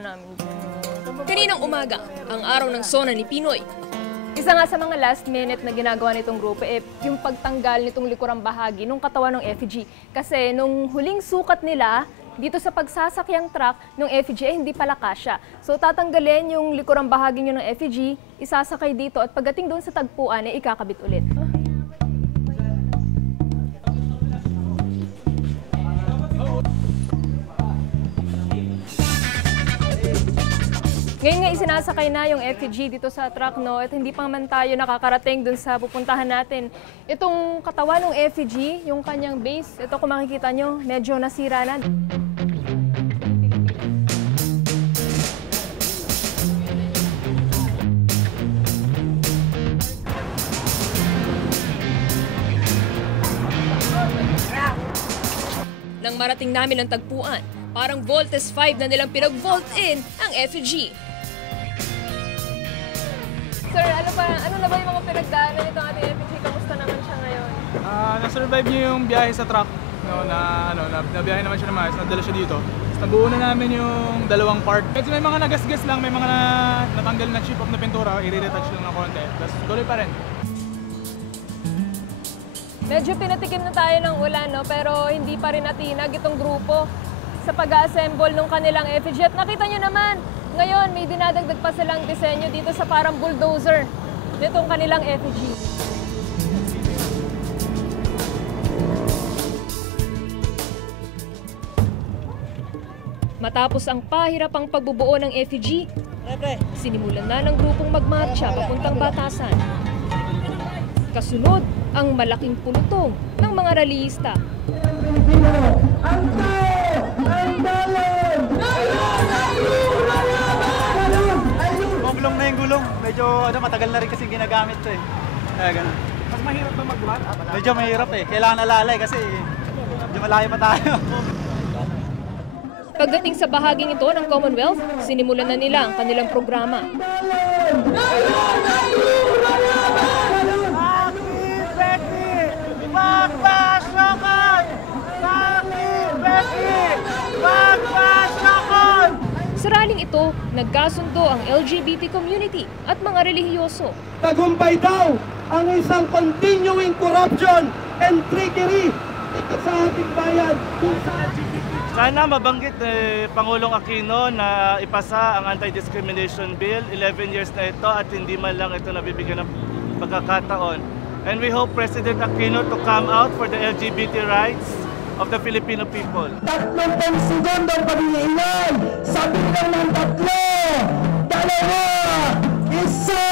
namin. Kaninang umaga, ang araw ng sona ni Pinoy. Isa nga sa mga last minute na ginagawa nitong grupo eh, yung pagtanggal nitong likurang bahagi nung katawan ng effigy. Kasi nung huling sukat nila, dito sa pagsasakyang truck ng effigy eh, hindi pala kasya. So tatanggalin yung likurang bahagi nyo ng effigy, isasakay dito at pagdating doon sa tagpuan eh, ikakabit ulit. Ngayon nga isinasakay na yung effigy dito sa truck no at hindi pa man tayo nakakarating dun sa pupuntahan natin. Itong katawan ng effigy, yung kanyang base, ito kung makikita nyo, medyo nasira na. Nang marating namin ang tagpuan, parang Voltes 5 na nilang pinag-vault in ang effigy. Sir, ano ba, ano na ba yung mga pinagdaanan nitong ating effigy? Kamusta naman siya ngayon? Ah, na-survive niya yung biyahe sa truck. No, na ano, na, nabiyahe naman siya na maayos, nadala siya dito. Nabuo na namin yung dalawang part. Medyo may mga nagasgas lang, may mga na, natanggal na chip of na pintura, i-retouch lang ng konti. Tapos tuloy pa rin. Medyo pinatikim na tayo ng ulan, no? pero hindi pa rin natinag itong grupo sa pag-assemble ng kanilang effigy. At nakita nyo naman, ngayon may dinadagdag pa silang disenyo dito sa parang bulldozer nitong kanilang effigy. Matapos ang pahirapang pagbubuo ng effigy, sinimulan na ng grupong magmarcha papuntang batasan. Kasunod, ang malaking pulutong ng mga rallyista. Gulong gulong. Medyo ano, matagal na rin kasi ginagamit to eh. Kaya ganun. Mas mahirap ba magbuhat? Medyo mahirap eh. Kailangan alalay kasi medyo malayo pa tayo. Pagdating sa bahaging ito ng Commonwealth, sinimulan na nila ang kanilang programa. Sa rallying ito, nagkasundo ang LGBT community at mga relihiyoso. Tagumpay daw ang isang continuing corruption and trickery sa ating bayan kung saan Sana mabanggit ni Pangulong Aquino na ipasa ang anti-discrimination bill. 11 years na ito at hindi man lang ito nabibigyan ng pagkakataon. And we hope President Aquino to come out for the LGBT rights of the Filipino people. tatlong pang segundong pag-iingay. Sabi lang ng tatlo, dalawa, isa!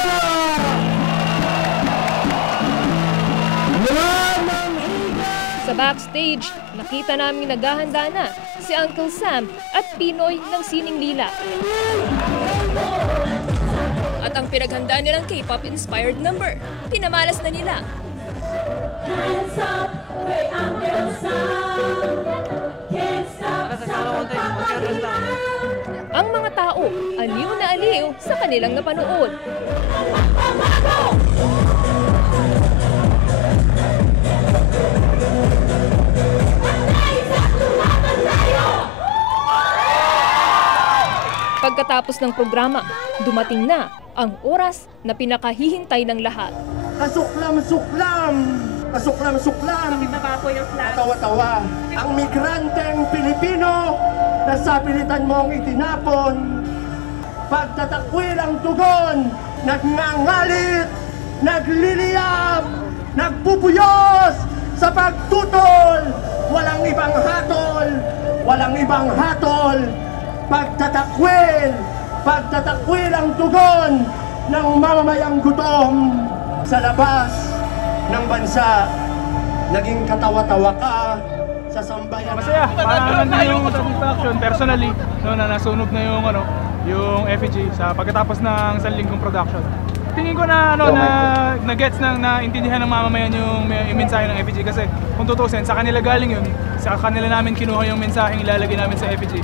Sa backstage, nakita namin naghahanda na si Uncle Sam at Pinoy ng Sining Lila. At ang pinaghanda nilang K-pop inspired number, pinamalas na nila. Ang tao, aliw na aliw sa kanilang napanood. Pagkatapos ng programa, dumating na ang oras na pinakahihintay ng lahat. Kasuklam-suklam! Kasuklam-suklam! Katawa-tawa. Ang migranteng Pilipino na sa pilitan mong itinapon. Pagtatakwil ang tugon, nagngangalit, nagliliyab, nagbubuyos sa pagtutol. Walang ibang hatol, walang ibang hatol. Pagtatakwil, pagtatakwil ang tugon ng mamamayang gutom sa labas ng bansa. Naging katawa-tawa ka sa sambayan. Masaya. Parang naman yung satisfaction personally no, na nasunog na yung ano, yung effigy sa pagkatapos ng isang linggong production. Tingin ko na ano na na-gets nang naintindihan ng mamamayan yung, yung mensahe ng effigy kasi kung tutusin sa kanila galing yun, sa kanila namin kinuha yung mensaheng ilalagay namin sa effigy.